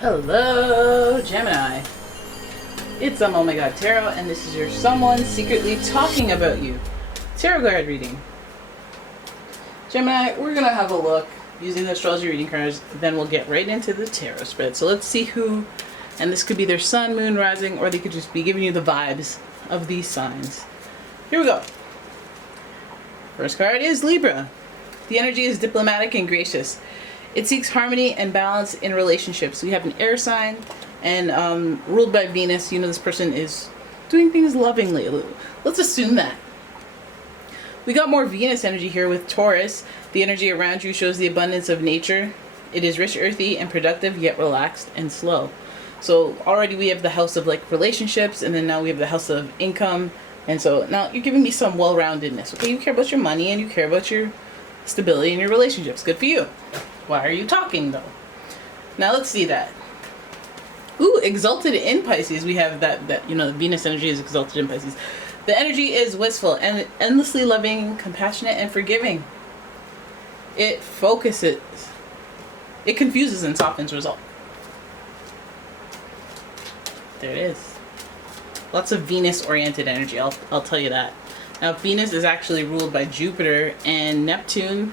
Hello, Gemini. It's umomgtarot, and this is your someone secretly talking about you. Tarot card reading. Gemini, we're going to have a look using the astrology reading cards, then we'll get right into the tarot spread. So let's see who, and this could be their sun, moon, rising, or they could just be giving you the vibes of these signs. Here we go. First card is Libra. The energy is diplomatic and gracious. It seeks harmony and balance in relationships. We have an air sign and ruled by Venus. You know, this person is doing things lovingly. Let's assume that. We got more Venus energy here with Taurus. The energy around you shows the abundance of nature. It is rich, earthy, and productive, yet relaxed and slow. So already we have the house of like relationships, and then now we have the house of income. And so now you're giving me some well-roundedness. Okay, you care about your money and you care about your stability in your relationships. Good for you. Why are you talking though? Now let's see that. Ooh, exalted in Pisces. We have that you know, the Venus energy is exalted in Pisces. The energy is wistful and endlessly loving, compassionate, and forgiving. It focuses. It confuses and softens result. There it is. Lots of Venus-oriented energy, I'll tell you that. Now, Venus is actually ruled by Jupiter and Neptune.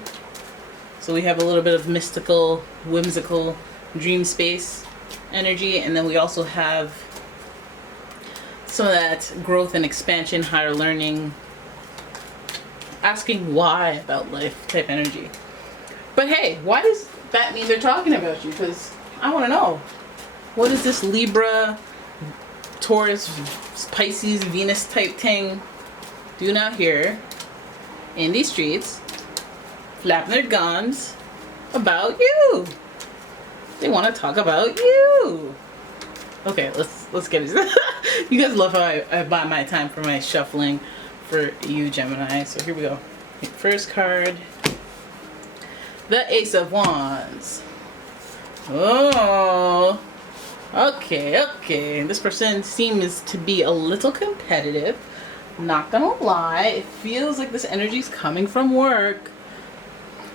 So we have a little bit of mystical, whimsical, dream space energy. And then we also have some of that growth and expansion, higher learning, asking why about life type energy. But hey, why does that mean they're talking about you? Because I want to know. What is this Libra, Taurus, Pisces, Venus type thing do not hear in these streets flapping their guns about you? They want to talk about you. Okay, let's get it. You guys love how I buy my time for my shuffling for you, Gemini. So here we go. First card, the Ace of Wands. Oh, okay. This person seems to be a little competitive. Not gonna lie, it feels like this energy is coming from work,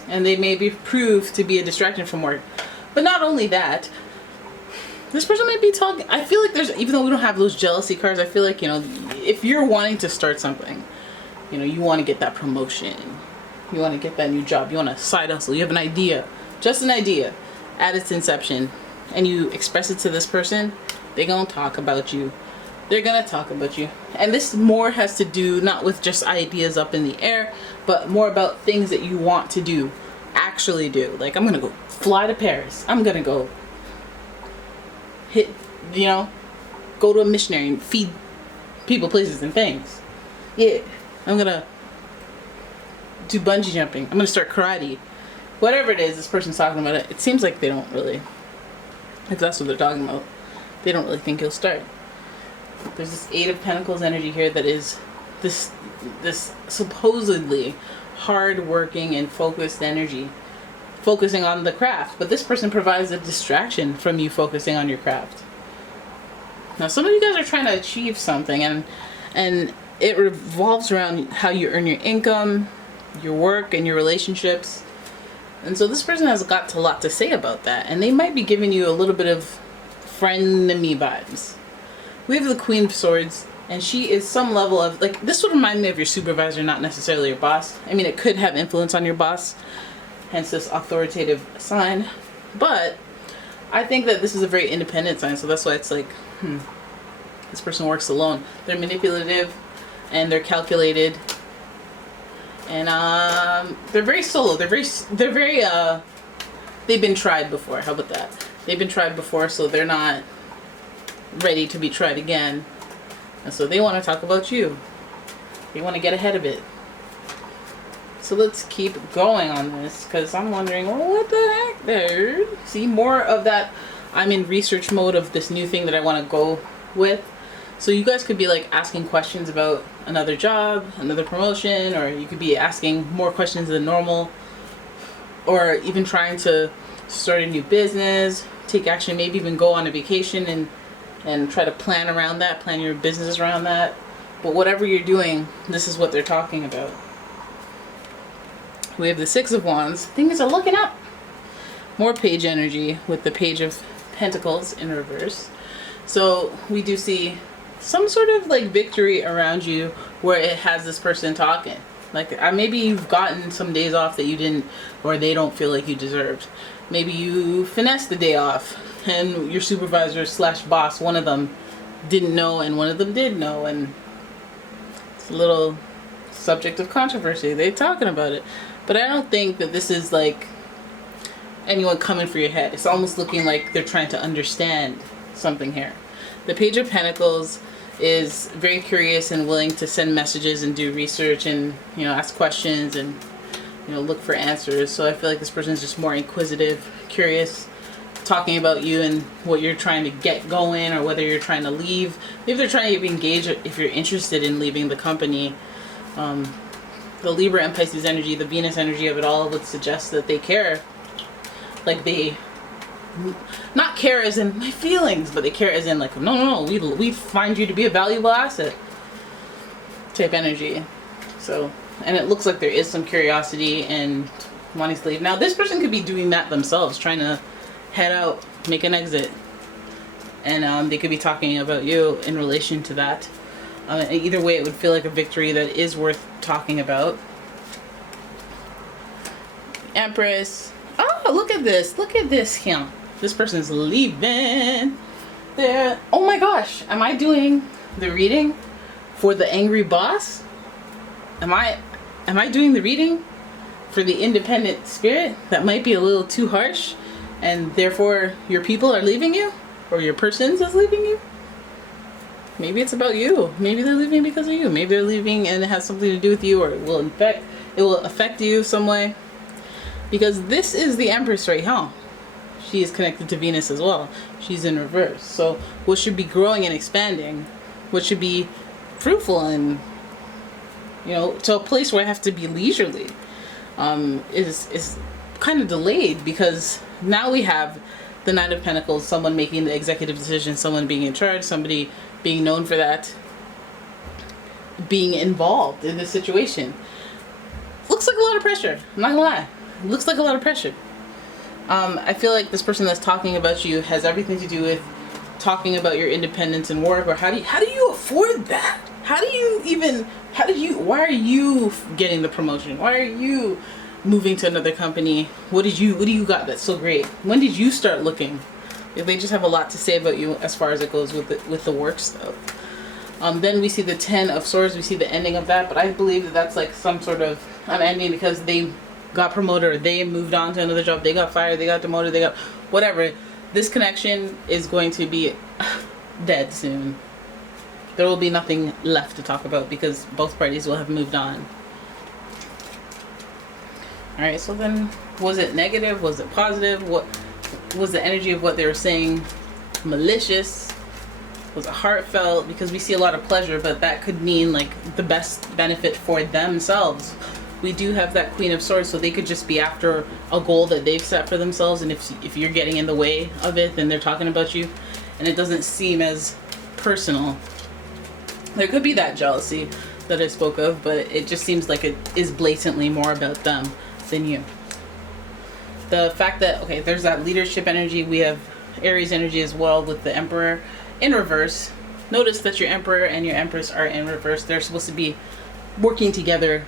and they may be proved to be a distraction from work. But not only that, this person might be talking. I feel like there's, even though we don't have those jealousy cards, I feel like, you know, if you're wanting to start something, you know, you want to get that promotion, you want to get that new job, you want to side hustle, you have an idea, just an idea at its inception, and you express it to this person, they're gonna talk about you. They're gonna talk about you. And this more has to do not with just ideas up in the air, but more about things that you want to do, actually do. Like, I'm gonna go fly to Paris. I'm gonna go go to a missionary and feed people, places, and things. Yeah, I'm gonna do bungee jumping. I'm gonna start karate. Whatever it is, this person's talking about it. It seems like they don't really, if that's what they're talking about, they don't really think you'll start. There's this Eight of Pentacles energy here that is this supposedly hard-working and focused energy, focusing on the craft. But this person provides a distraction from you focusing on your craft. Now, some of you guys are trying to achieve something, and it revolves around how you earn your income, your work, and your relationships. And so this person has got a lot to say about that, and they might be giving you a little bit of frenemy vibes. We have the Queen of Swords, and she is some level of, like, this would remind me of your supervisor, not necessarily your boss. I mean, it could have influence on your boss, hence this authoritative sign. But I think that this is a very independent sign, so that's why it's like, this person works alone. They're manipulative, and they're calculated, and they're very solo. They've been tried before. How about that? They've been tried before, so they're not ready to be tried again, and so they want to talk about you. They want to get ahead of it. So let's keep going on this, because I'm wondering, well, what the heck there? See, more of that. I'm in research mode of this new thing that I want to go with. So you guys could be like asking questions about another job, another promotion, or you could be asking more questions than normal, or even trying to start a new business, take action, maybe even go on a vacation and try to plan around that, plan your business around that. But whatever you're doing, this is what they're talking about. We have the Six of Wands. Things are looking up. More page energy with the Page of Pentacles in reverse. So we do see some sort of like victory around you where it has this person talking. Like maybe you've gotten some days off that you didn't, or they don't feel like you deserved. Maybe you finessed the day off and your supervisor slash boss, one of them didn't know and one of them did know, and it's a little subject of controversy. They're talking about it. But I don't think that this is like anyone coming for your head. It's almost looking like they're trying to understand something here. The Page of Pentacles is very curious and willing to send messages and do research and, you know, ask questions and, you know, look for answers. So I feel like this person is just more inquisitive, curious, talking about you and what you're trying to get going, or whether you're trying to leave. Maybe they're trying to engage if you're interested in leaving the company. The Libra and Pisces energy, the Venus energy of it all would suggest that they care. Like they, not care as in my feelings, but they care as in like, no, we find you to be a valuable asset type energy. So, and it looks like there is some curiosity and wanting to leave. Now this person could be doing that themselves, trying to head out, make an exit. And they could be talking about you in relation to that. Either way, it would feel like a victory that is worth talking about. Empress. Oh, look at this. Look at this here. This person's leaving. There. Oh my gosh. Am I doing the reading for the angry boss? Am I doing the reading for the independent spirit? That might be a little too harsh, and therefore your people are leaving you, or your persons is leaving you. Maybe it's about you. Maybe they're leaving because of you. Maybe they're leaving and it has something to do with you, or it will affect you some way. Because this is the Empress right here. She is connected to Venus as well. She's in reverse. So what should be growing and expanding, what should be fruitful and, you know, to a place where I have to be leisurely, is kind of delayed, because now we have the Knight of Pentacles, someone making the executive decision, someone being in charge, somebody being known for that, being involved in this situation. Looks like a lot of pressure. I'm not gonna lie. It looks like a lot of pressure. I feel like this person that's talking about you has everything to do with talking about your independence and work, or how do you afford that? Why are you getting the promotion? Why are you moving to another company? What do you got that's so great? When did you start looking? They just have a lot to say about you as far as it goes with the work stuff. Then we see the 10 of Swords. We see the ending of that, but I believe that that's like some sort of an ending because they got promoted, or they moved on to another job, they got fired, they got demoted, they got whatever. This connection is going to be dead soon. There will be nothing left to talk about because both parties will have moved on. Alright, so then, was it negative? Was it positive? What was the energy of what they were saying? Malicious? Was it heartfelt? Because we see a lot of pleasure, but that could mean like the best benefit for themselves. We do have that Queen of Swords, so they could just be after a goal that they've set for themselves, and if you're getting in the way of it, then they're talking about you, and it doesn't seem as personal. There could be that jealousy that I spoke of, but it just seems like it is blatantly more about them than you. The fact that, okay, there's that leadership energy. We have Aries energy as well with the Emperor in reverse. Notice that your Emperor and your Empress are in reverse. They're supposed to be working together.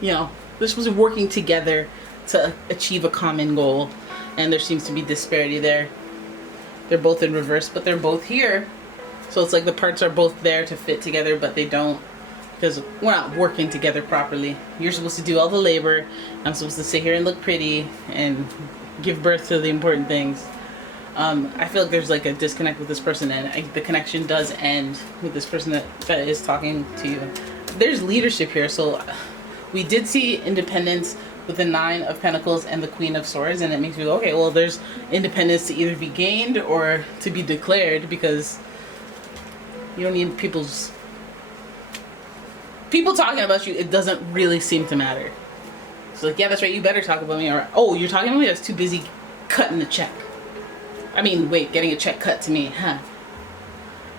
You know, they're supposed to be working together to achieve a common goal. And there seems to be disparity there. They're both in reverse, but they're both here. So it's like the parts are both there to fit together, but they don't, because we're not working together properly. You're supposed to do all the labor. I'm supposed to sit here and look pretty and give birth to the important things. I feel like there's like a disconnect with this person, and the connection does end with this person that is talking to you. There's leadership here, so we did see independence with the 9 of Pentacles and the Queen of Swords, and it makes me go, okay, well, there's independence to either be gained or to be declared, because you don't need people talking about you. It doesn't really seem to matter. So like, yeah, that's right, you better talk about me, or oh, you're talking about me? I was too busy cutting the check. I mean, wait, getting a check cut to me, huh?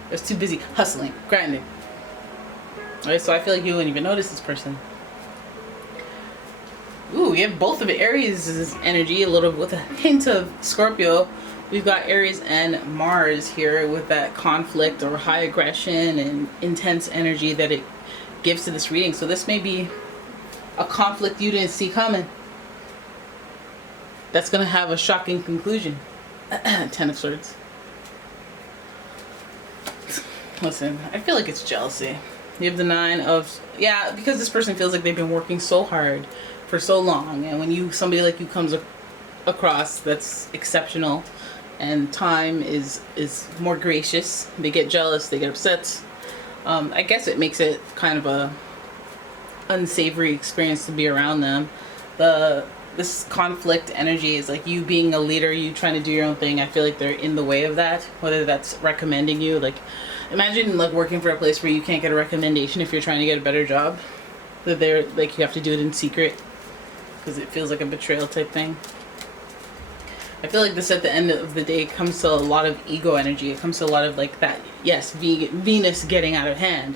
I was too busy hustling, grinding. Alright, so I feel like you wouldn't even notice this person. Ooh, we have both of Aries' energy, a little with a hint of Scorpio, We've got Aries and Mars here with that conflict or high aggression and intense energy that it gives to this reading. So this may be a conflict you didn't see coming. That's going to have a shocking conclusion. 10 of Swords. Listen, I feel like it's jealousy. You have the 9 of... Yeah, because this person feels like they've been working so hard for so long. And when somebody like you comes across that's exceptional and time is more gracious, they get jealous, they get upset. I guess it makes it kind of a unsavory experience to be around them. This conflict energy is like you being a leader, you trying to do your own thing. I feel like they're in the way of that, whether that's recommending you. Like, imagine like working for a place where you can't get a recommendation if you're trying to get a better job. That they're like, you have to do it in secret because it feels like a betrayal type thing. I feel like this at the end of the day comes to a lot of ego energy. It comes to a lot of like that, yes, Venus getting out of hand.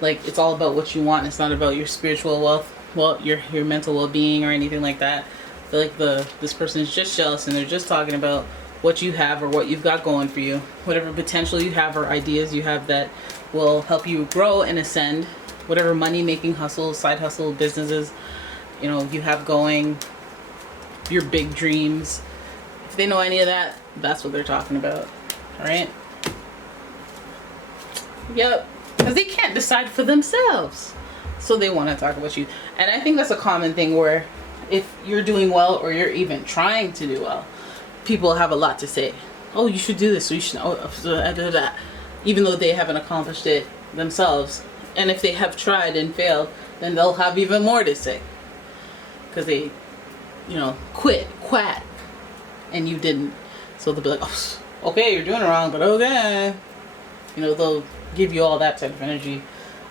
Like, it's all about what you want. It's not about your spiritual wealth, your mental well-being or anything like that. I feel like this person is just jealous and they're just talking about what you have or what you've got going for you. Whatever potential you have or ideas you have that will help you grow and ascend. Whatever money-making hustle, side hustle, businesses, you have going. Your big dreams. If they know any of that, that's what they're talking about. Alright? Yep. Because they can't decide for themselves. So they want to talk about you. And I think that's a common thing where if you're doing well or you're even trying to do well, people have a lot to say. Oh, you should do this. So you should. Oh, even though they haven't accomplished it themselves. And if they have tried and failed, then they'll have even more to say. Because they, quit, and you didn't. So they'll be like, oh, okay, you're doing it wrong, but okay. They'll give you all that type of energy.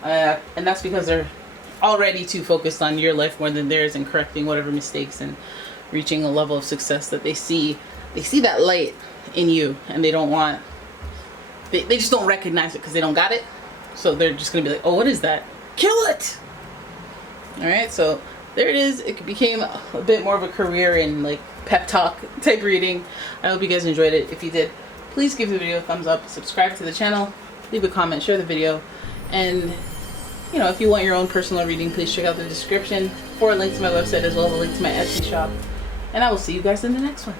And that's because they're already too focused on your life more than theirs and correcting whatever mistakes and reaching a level of success that they see. They see that light in you and they don't want... They just don't recognize it because they don't got it. So they're just going to be like, oh, what is that? Kill it! Alright, so there it is. It became a bit more of a career in like pep talk type reading. I hope you guys enjoyed it. If you did, please give the video a thumbs up, subscribe to the channel, leave a comment, share the video, and if you want your own personal reading, please check out the description for a link to my website as well as a link to my Etsy shop. And I will see you guys in the next one.